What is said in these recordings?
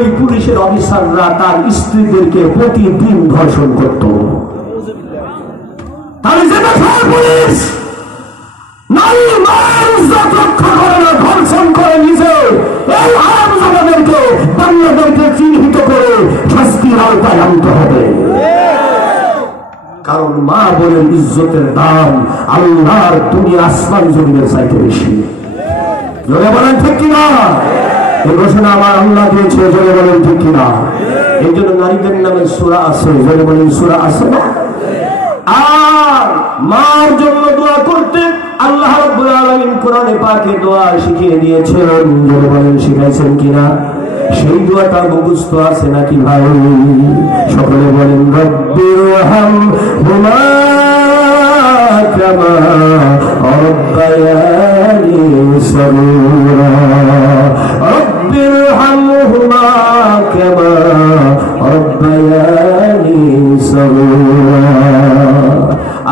ওই পুলিশের অফিসাররা তার স্ত্রীদেরকে প্রতিদিন ধর্ষণ করত। তাহলে যেটা পুলিশ নারী মায়ের ইজ্জত রক্ষা করে না, ধর্ষণ করে নিজে, এই হারামজাদাদেরকে বাংলাদেশকে চিহ্নিত করে শাস্তির আওতায় আনতে হবে। কারণ মা বোনের ইজ্জতের দাম আল্লাহর দুনিয়া আসমান জমিনের চাইতে বেশি। জোরে বলেন ঠিক কিনা? এই ঘোষণা আমার আল্লাহ দিয়েছে, জোরে বলেন ঠিক কিনা? এই জন্য নারীদের নামে সূরা আছে, জোরে বলেন সূরা আছে না? আর মার জন্য দোয়া করতে আল্লাহ রাব্বুল আলামিন কোরআনে পাকে দোয়া শিখিয়ে দিয়েছেন, জোরে বলেন শিখাইছেন কিনা? সেই দোয়াটা মুখস্থ আছে নাকি ভাই? সকলে বলেন রব্বিরহামহুমা কামা রাব্বায়ানি সগীরা, রব্বিরহামহুমা কামা রাব্বায়ানি সগীরা।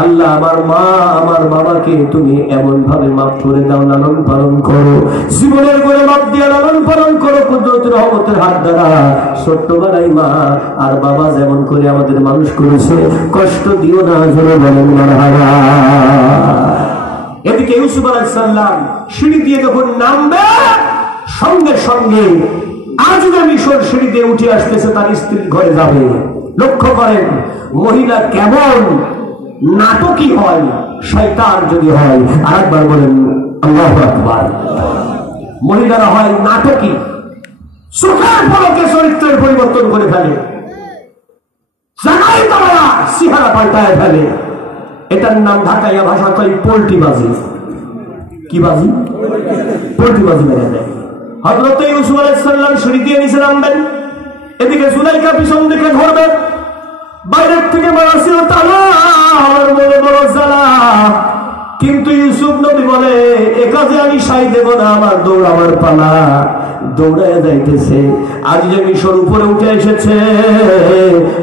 আল্লাহ আমার মা আমার বাবাকে তুমি এমন ভাবে মাফ করে দাও, লালন পালন করো, জীবনের করে মাফ দিয়ে লালন পালন করো কুদরতের রহমতের হাত দ্বারা। ছোট্টবেলায় মা আর বাবা যেমন করে আমাদের মানুষ করেছে, কষ্ট দিও না, জোরে বলেন মারহাবা। এদিকে ইউসুফ আলাইহিস সালাম সিঁড়ি দিয়ে যখন নামবে, সঙ্গে সঙ্গে আজকে মিশর সিঁড়ি দিয়ে উঠে আসতেছে, তার স্ত্রীর ঘরে যাবে। লক্ষ্য করেন মহিলা কেমন নাটকই হয়, শয়তান যদি হয়। আরেকবার বলেন আল্লাহু আকবার। মহিলারা হয় নাটকই, চোখের পলকে চরিত্রের পরিবর্তন করে ফেলে, জানাই তারা চেহারা পাল্টায় ফেলে। এটার নাম ঢাকাইয়া ভাষা কই পোল্ট্রিবাজি। কি বাজি? পোল্ট্রিবাজি মেরে দেয়। হযরত ইউসুফ আলাইহিস সালাম সিঁড়ি দিয়ে নিচে নামবেন, এদিকে জুলাইখা পিছন দিকে ধরবেন, বাইরের থেকে বলা ছিল তালা, আমার মনে বড় জ্বালা। কিন্তু ইউসুফ নবী বলে এ কাজে আমি সাই দেব না, আমার দৌড় আমার পালা। দৌড়ায় যাইতেছে, আজ যে মিশর উপরে উঠে এসেছে,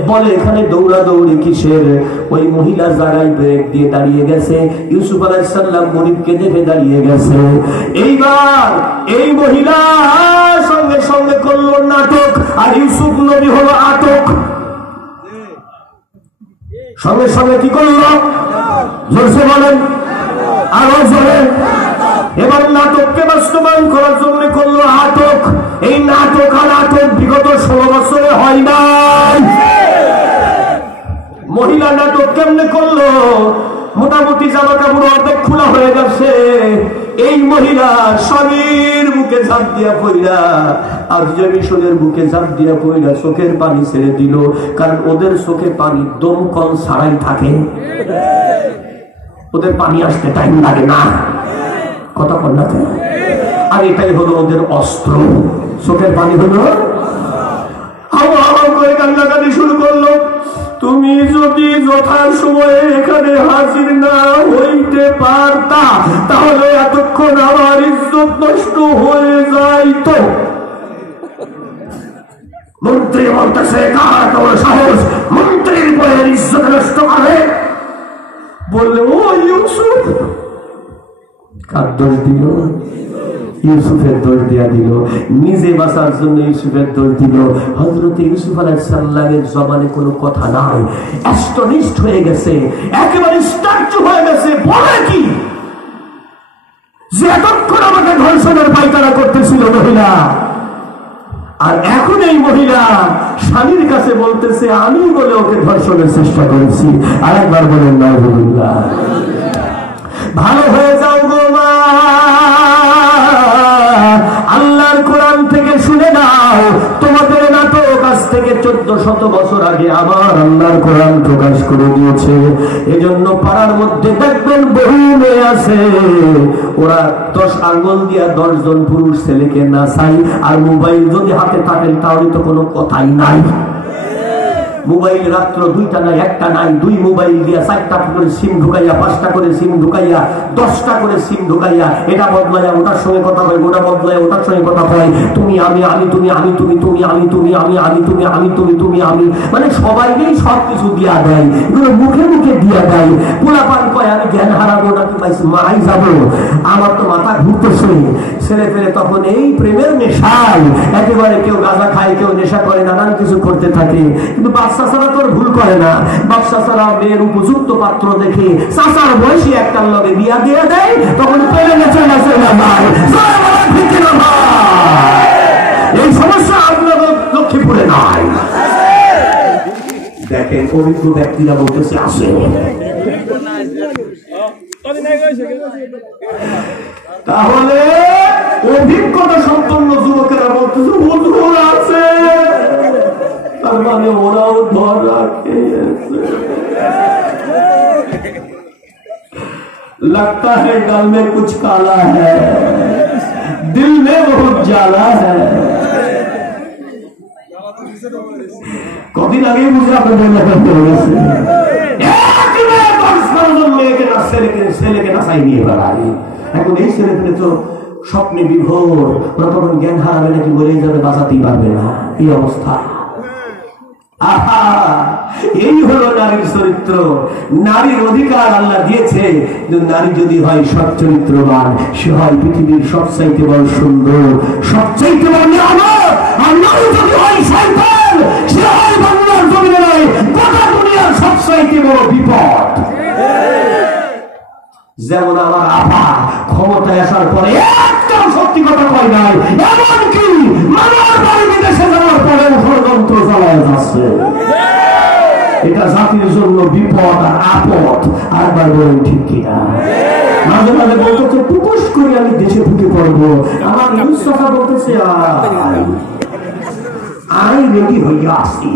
বলে এখানে দৌড়া দৌড়ি কিসের? ওই মহিলা জায়গায় ব্রেক দিয়ে দাঁড়িয়ে গেছে, ইউসুফ আলাইহিস সালাম গরিবকে দেখে দাঁড়িয়ে গেছে। এইবার এই মহিলা সঙ্গে সঙ্গে করলো নাটক, আর ইউসুফ নবী হলো আটক। সঙ্গে সঙ্গে কি করলো? জোরসে বলেন, আরো জোরে। এবার নাটককে বাস্তবায়ন করার জন্য করলো আটক। এই নাটক আর আটক বিগত 16 বছরে হয় নাই। মহিলা নাটক কেমনে করলো? মোটামুটি জামা কাপড় অর্ধেক খোলা হয়ে গেছে, এই মহিলা স্বামীর বুকে ঝাঁপ দিয়া পড়িয়া, আর যে মিশরের বুকে ঝাঁপ দিয়া পড়িয়া চোখের পানি ছেড়ে দিল। কারণ ওদের চোখে পানি দমকল ছাড়াই থাকে, ওদের পানি আসতে টাইম লাগে না, কথা বল না। আর এটাই হলো ওদের অস্ত্র, চোখের পানি হলো। হাওয়া করে কান্নাকাটি শুরু করলো। তুমি যদি যথা সময়ে এখানে হাজির না হইতে পারতা, তাহলে এতক্ষণ আমার ইজ্জত নষ্ট হয়ে যাইত। মন্ত্রী বলতেছে কার তোমার সাহস মন্ত্রীর বইয়ের ইজ্জত নষ্ট করে? বললে ও ইউসুফ। কার দোষ দিল? ইউসুফের দোষ দিয়া দিল, নিজে বাঁচার জন্য ইউসুফের দোষ দিল। হযরত ইউসুফ আলাইহিস সালামের জবানে কোনো কথা নাই, অ্যাস্টনিশড হয়ে গেছে, একেবারে স্ট্যাচু হয়ে গেছে। বলে কি যে এতক্ষণ আমাকে ধর্ষণের পায়তারা করতেছিল মহিলা, আর এখন এই মহিলা স্বামীর কাছে বলতেছে আমি বলে ওকে ধর্ষণের চেষ্টা করেছি। আরেকবার বলেন নাউযুবিল্লাহ। ভালো হয়ে যাও গো মা, আল্লাহর কোরআন থেকে শুনে নাও, তোমাদের নাটক আজ থেকে 1400 বছর আগে আমার আল্লাহর কোরআন প্রকাশ করে দিয়েছে। এজন্য পাড়ার মধ্যে দেখবেন বহু মেয়ে আছে, ওরা 10 আঙ্গুল দিয়া 10 জন পুরুষ ছেলেকে নাচাই, আর মোবাইল যদি হাতে থাকে তাহলে তো কোনো কথাই নাই। মোবাইল রাত্র 2টা নাই 1টা নাই 2 মোবাইল দিয়া 4টা করে সিম ঢুকাইয়া 5টা করে সিম ঢুকাইয়া 10টা করে সিম ঢুকাইয়া এটা বদলাইয়া ওটার সঙ্গে কথা কয়, ওটা বদলাইয়া ওটার সঙ্গে কথা কয়, তুমি আমি আমি তুমি আমি তুমি তুমি আমি তুমি আমি আমি তুমি আমি তুমি তুমি আমি, মানে সবাইকেই সবকিছু দিয়া দেয়, এগুলো মুখে মুখে দিয়া দেয়। পোলাপান কয় আমি জ্ঞান হারাবো নাকি মারাই যাবো, আমার তো মাথা ঘুরতেছে। ছেলে পেলে তখন এই প্রেমের নেশায় একেবারে কেউ গাঁজা খায়, কেউ নেশা করে, নানান কিছু করতে থাকে। কিন্তু বাচ্চা ছাড়া তোর ভুল করে না, বাচ্চা ছাড়া মেয়ের উপযুক্ত পাত্র দেখে চাচার বয়সী একটার লগে বিয়া দিয়ে দেয়, তখন প্রেমে চলে চলে যায়। এই সমস্যা আপনার লক্ষ্মীপুরে নাই। দেখেন অভিজ্ঞ ব্যক্তিরা বলতেছে আসে। তাহলে অভিজ্ঞতা সম্পন্ন যুবকেরা বলতেছে হুজুর আছে, তার মানে ওরাও ধরা খেয়েছে। लगता है गल में कुछ काला है, दिल में बहुत जाला है। কদিন আগে বুঝে আপনাদের ছেলেকে নাচাই নিয়ে বেড়াই। এখন এই ছেলে পেলে তো স্বপ্নে বিভোর, ওরা তখন জ্ঞান হারাবে নাকি বলেই যাবে, বাঁচাতেই পারবে না, এই অবস্থা। আহা, এই হলো নারীর চরিত্র। নারীর অধিকার আল্লাহ দিয়েছে, নারী যদি হয় সৎ চরিত্রবান, সে হয় পৃথিবীর সবচাইতে বড় সুন্দর, সবচাইতে বড় নিয়ামত। আর নারী যদি হয় শয়তান, সে হয় বাংলার জমিনে নয়, গোটা দুনিয়ার সবচাইতে বড় বিপদ। যেমন আমার আপা ক্ষমতায় আসার পরে একটাও সত্যি কথা কয় নাই, এমনকি মামার বাড়ি বিদেশে যাওয়ার পরে ষড়যন্ত্র চালায় যাচ্ছে। এটা জাতির জন্য বিপদ আর আপদ। আরেকবার বলেন ঠিক কিনা? মাঝে মাঝে বলতেছে টুকুস করে আমি দেশে ঢুকে পড়বো, আমার কথা বলতেছে আই রেডি হইয়া আসি।